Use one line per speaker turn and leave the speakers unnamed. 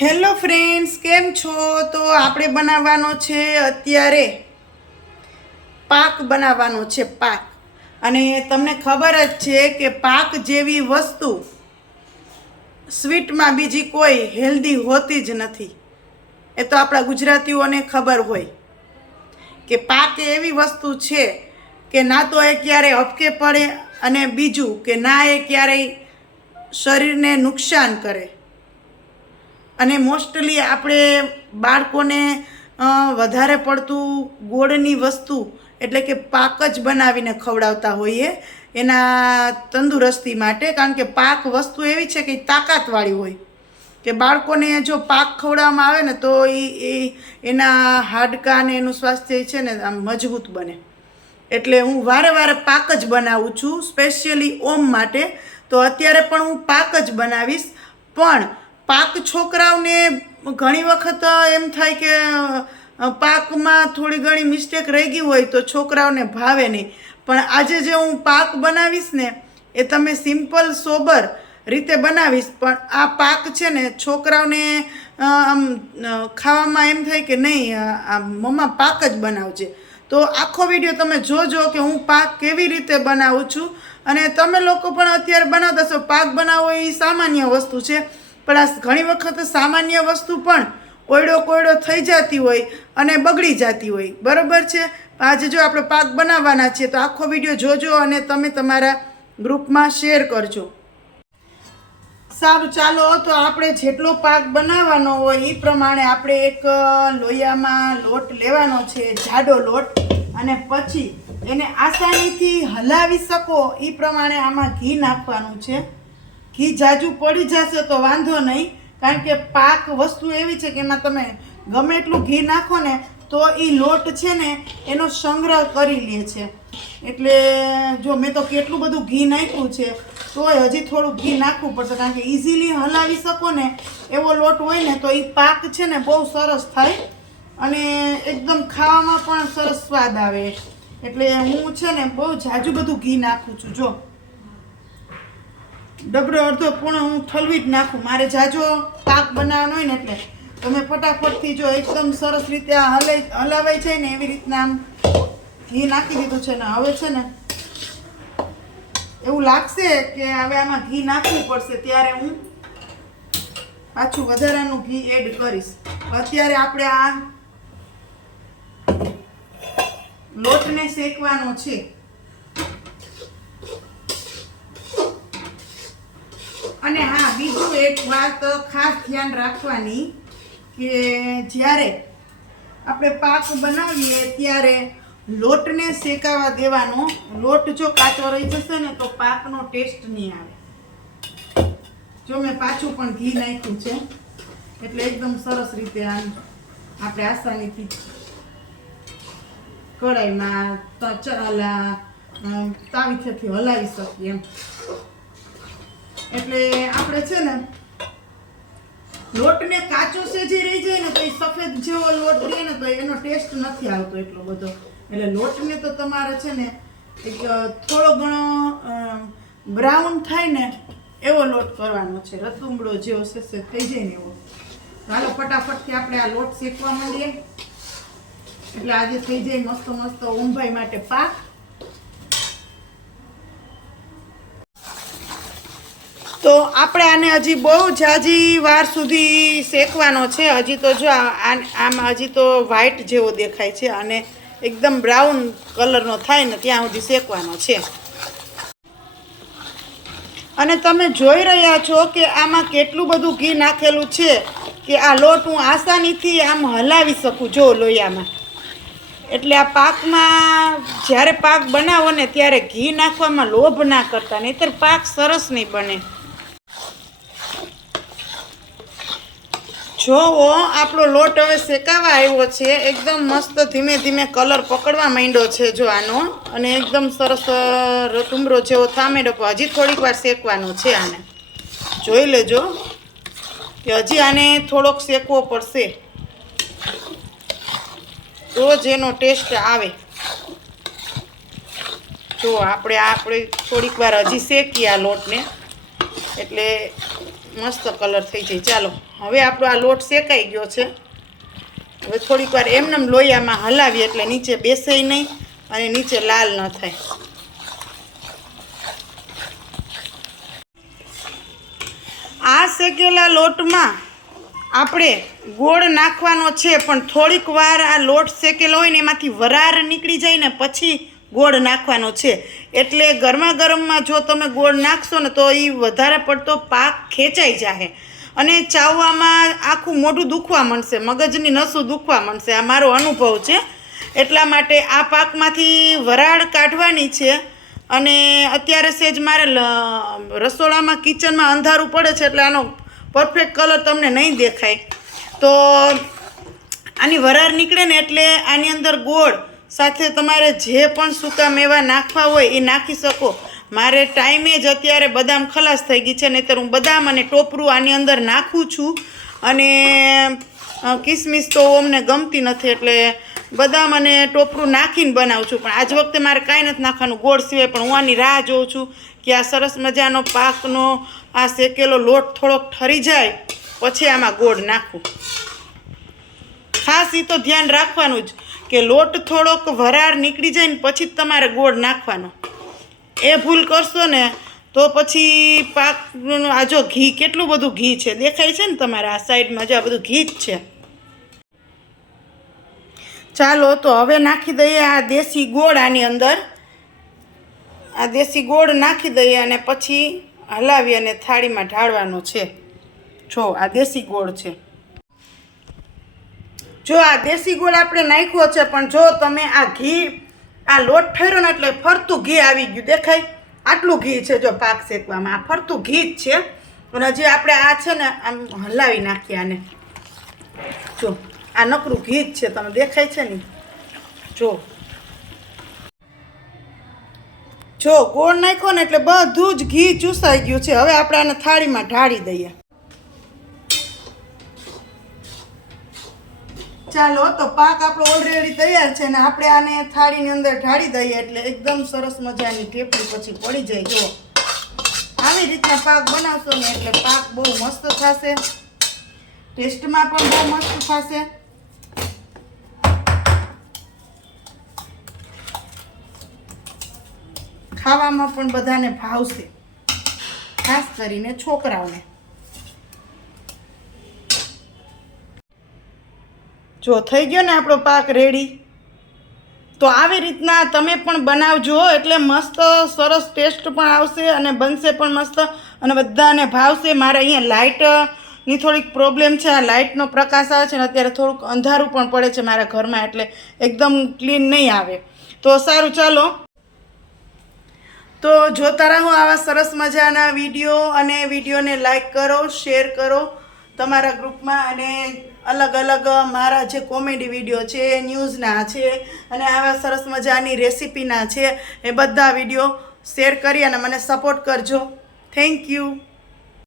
Hello friends, કેમ છો? તો આપણે બનાવવાનો છે અત્યારે પાક બનાવવાનો છે પાક. અને તમને ખબર જ છે કે પાક જેવી વસ્તુ સ્વીટમાં બીજી કોઈ હેલ્ધી હોતી જ નથી. એ તો આપણા ગુજરાતીઓને ખબર હોય કે પાક એવી વસ્તુ છે કે ના તો એ ક્યારેય હપકે પડે અને બીજું કે ના એ ક્યારેય શરીરને નુકસાન કરે. અને મોસ્ટલી આપણે બાળકોને વધારે પડતું ગોળની વસ્તુ, એટલે કે પાક જ બનાવીને ખવડાવતા હોઈએ, એના તંદુરસ્તી માટે, કારણ કે પાક વસ્તુ એવી છે કે તાકાતવાળી હોય. કે બાળકોને જો પાક ખવડાવવામાં આવે ને, તો એ એના હાડકા ને એનું સ્વાસ્થ્ય છે ને, આમ મજબૂત બને. એટલે હું વારે વારે પાક જ બનાવું છું, સ્પેશિયલી ઓમ માટે. તો અત્યારે પણ હું પાક જ બનાવીશ. પણ પાક છોકરાઓને ઘણી વખત એમ થાય કે પાકમાં થોડી ઘણી મિસ્ટેક રહી ગઈ હોય તો છોકરાઓને ભાવે નહીં. પણ આજે જે હું પાક બનાવીશ ને, એ તમે સિમ્પલ સોબર રીતે બનાવીશ, પણ આ પાક છે ને, છોકરાઓને આમ ખાવામાં એમ થાય કે નહીં આ મમ્મા, પાક જ બનાવજે. તો આખો વીડિયો તમે જોજો કે હું પાક કેવી રીતે બનાવું છું. અને તમે લોકો પણ અત્યારે બનાવતા છો પાક બનાવવો એ સામાન્ય વસ્તુ છે. પણ આ ઘણી વખત સામાન્ય વસ્તુ પણ કોયડો કોયડો થઈ જતી હોય અને બગડી જતી હોય. બરાબર છે? આજે જો આપણે પાક બનાવવાના છીએ તો આખો વીડિયો જોજો અને તમે તમારા ગ્રુપમાં શેર કરજો. સારું, ચાલો તો આપણે જેટલો પાક બનાવવાનો હોય એ પ્રમાણે આપણે એક લોયામાં લોટ લેવાનો છે, જાડો લોટ. અને પછી એને આસાનીથી હલાવી શકો એ પ્રમાણે આમાં ઘી નાખવાનું છે. ઘી જાજુ પડી જશે તો વાંધો નહીં. કારણ કે પાક વસ્તુ એવી છે કે એમાં તમે ગમે એટલું ઘી નાખો ને, તો એ લોટ છે ને, એનો સંગ્રહ કરી લે છે. એટલે જો મેં તો કેટલું બધું ઘી નાખ્યું છે, તોય હજી થોડું ઘી નાખવું પડશે. કારણ કે ઇઝીલી હલાવી શકો ને, એવો લોટ હોય ને, તો એ પાક છે ને, બહુ સરસ થાય. અને એકદમ ખાવામાં પણ સરસ સ્વાદ આવે. એટલે હું છે ને બહુ જાજુ બધું ઘી નાખું છું. જો. ડબરો અડધો પૂણો હું ઠલવી જ નાખું. મારે જાજો પાક બનાવવાનો હોય ને એટલે. તમે ફટાફટથી જો એકદમ સરસ રીતે આ હલે હલાવાય જાય ને એવી રીતના આમ ઘી નાખી દીધું છે ને હવે છે ને એવું લાગશે કે હવે આમાં ઘી નાખવું પડશે ત્યારે હું પાછું વધારાનું ઘી એડ કરીશ. અત્યારે આપણે આ લોટને શેકવાનો છે અને હા બીજું એક વાત ખાસ ધ્યાન રાખવાની કે જ્યારે આપણે પાક બનાવીએ ત્યારે લોટને શેકાવા દેવાનો લોટ જો કાચો રહી જશે ને તો પાકનો ટેસ્ટ નહીં આવે. જો મેં પાછું પણ ઘી નાખ્યું છે એટલે એકદમ સરસ રીતે આમ આપણે આસાનીથી કઢાઈમાં ત- ચ- ઓલા, તાવીથેથી હલાવી શકીએ એમ. એટલે આપણે છે ને લોટને કાચો સેજી રહી જાય ને તો એ સફેદ જેવો લોટ રહે ને તો એનો ટેસ્ટ નથી આવતો એટલો બધો. એટલે લોટને તો તમારે છે ને એક થોડો ઘણો બ્રાઉન થાય ને એવો લોટ કરવાનો છે. રતુમડો જેવો સેસે થઈ જાય ને એવો. ચાલો ફટાફટથી આપણે આ લોટ શેકવા માંડીએ. એટલે આજે થઈ જાય મસ્ત મસ્ત ઊંભાઈ માટે પાક. તો આપણે આને હજી બહુ જાજી વાર સુધી શેકવાનો છે. હજી તો જો આમ હજી તો વ્હાઈટ જેવો દેખાય છે અને એકદમ બ્રાઉન કલરનો થાય ને ત્યાં સુધી શેકવાનો છે. અને તમે જોઈ રહ્યા છો કે આમાં કેટલું બધું ઘી નાખેલું છે કે આ લોટ હું આસાનીથી આમ હલાવી શકું જો લોયામાં. એટલે આ પાકમાં જ્યારે પાક બનાવો ને ત્યારે ઘી નાખવામાં લોભ ના કરતા, નહીતર પાક સરસ નહીં બને. જોવો, આપણો લોટ હવે શેકાવા આવ્યો છે. એકદમ મસ્ત ધીમે ધીમે કલર પકડવા માંડ્યો છે જો આનો. અને એકદમ સરસ ટુમરો જેવો થામેડો હજી થોડીક વાર શેકવાનો છે આને. જોઈ લેજો કે હજી આને થોડોક શેકવો પડશે. તો જ એનો ટેસ્ટ આવે. જો આપણે આપણે થોડીક વાર હજી શેકીએ આ લોટને. એટલે મસ્ત કલર થઈ જાય. ચાલો, હવે આપણો આ લોટ શેકાઈ ગયો છે. હવે થોડીક વાર એમનેમ લોહીયામાં હલાવીએ એટલે નીચે બેસે નહીં અને નીચે લાલ ન થાય. આ શેકેલા લોટમાં આપણે ગોળ નાખવાનો છે, પણ થોડીક વાર આ લોટ શેકેલો હોય ને એમાંથી વરાર નીકળી જાય ને પછી ગોળ નાખવાનો છે. એટલે ગરમા ગરમમાં જો તમે ગોળ નાખશો ને તો એ વધારે પડતો પાક ખેંચાઈ જાય અને ચાવવામાં આખું મોઢું દુખવા માંડશે, મગજની નસું દુખવા માંડશે. આ મારો અનુભવ છે. એટલા માટે આ પાકમાંથી વરાળ કાઢવાની છે. અને અત્યારે સેજ મારે રસોડામાં, કિચનમાં અંધારું પડે છે એટલે આનો પરફેક્ટ કલર તમને નહીં દેખાય. તો આની વરાળ નીકળે ને એટલે આની અંદર ગોળ સાથે તમારે જે પણ સૂકા મેવા નાખવા હોય એ નાખી શકો. મારે ટાઈમે જ અત્યારે બદામ ખલાસ થઈ ગઈ છે, નહીંતર હું બદામ અને ટોપરું આની અંદર નાખું છું. અને કિસમિસ તો અમને ગમતી નથી, એટલે બદામ અને ટોપરું નાખીને બનાવું છું. પણ આજ વખતે મારે કાંઈ નથી નાખવાનું, ગોળ સિવાય, પણ હું આની રાહ જોઉં છું કે આ સરસ મજાનો પાકનો, આ શેકેલો લોટ થોડોક ઠરી જાય, પછી આમાં ગોળ નાખું. ખાસ એ તો ધ્યાન રાખવાનું જ. કે લોટ થોડોક વરાળ નીકળી જાય ને પછી જ તમારે ગોળ નાખવાનો. એ ભૂલ કરશો ને તો પછી પાક, આ જો ઘી, કેટલું બધું ઘી છે? દેખાય છે ને તમારે આ સાઈડમાં? જો આ બધું ઘી જ છે. ચાલો તો હવે નાખી દઈએ આ દેશી ગોળ આની અંદર. આ દેશી ગોળ નાખી દઈએ અને પછી હલાવી અને થાળીમાં ઢાળવાનો છે. જો, આ દેશી ગોળ છે. જો આ દેશી ગોળ આપણે નાખ્યો છે, પણ જો તમે આ ઘી, આ લોટ ફેરો ને એટલે ફરતું ઘી આવી ગયું દેખાય. આટલું ઘી છે જો પાક શેકવામાં. આ ફરતું ઘી જ છે. અને હજી આપણે આ છે ને, આમ હલાવી નાખીએ આને. જો, આ નકરું ઘી જ છે તમે દેખાય છે ને? જો. જો, ગોળ નાખ્યો ને એટલે બધું જ ઘી ચૂસાઈ ગયું છે. હવે આપણે આને થાળીમાં ઢાળી દઈએ. ચાલો, તો પાક આપણો ઓલરેડી તૈયાર છે ને આપણે આને થાળીની અંદર ઢાળી દઈએ એટલે એકદમ સરસ મજાની ઢેફલી પછી પડી જાય. જો આવી રીતના પાક બનાવશો ને એટલે પાક બહુ મસ્ત થશે. ટેસ્ટમાં પણ બહુ મસ્ત થશે. ખાવામાં પણ બધાને ભાવશે. ખાસ કરીને છોકરાઓને. જો થઈ ગયો ને આપણો પાક રેડી તો આવી રીતના તમે પણ બનાવજો, એટલે મસ્ત સરસ ટેસ્ટ પણ આવશે અને બનશે પણ મસ્ત અને બધાને ભાવશે. મારે અહીંયા લાઇટની થોડીક પ્રોબ્લેમ છે. આ લાઇટનો પ્રકાશ આવે છે ને અત્યારે થોડુંક અંધારું પણ પડે છે મારા ઘરમાં, એટલે એકદમ ક્લીન નહીં આવે. તો સારું, ચાલો. તો જોતા રહો આવા સરસ મજાના વીડિયો અને વિડીયોને લાઈક કરો શેર કરો તમારા ગ્રુપમાં અને અલગ અલગ મારા જે કોમેડી વીડિયો છે ન્યૂઝના છે અને આવા સરસ મજાની રેસીપીના છે, એ બધા વીડિયો શેર કરી અને મને સપોર્ટ કરજો. Thank you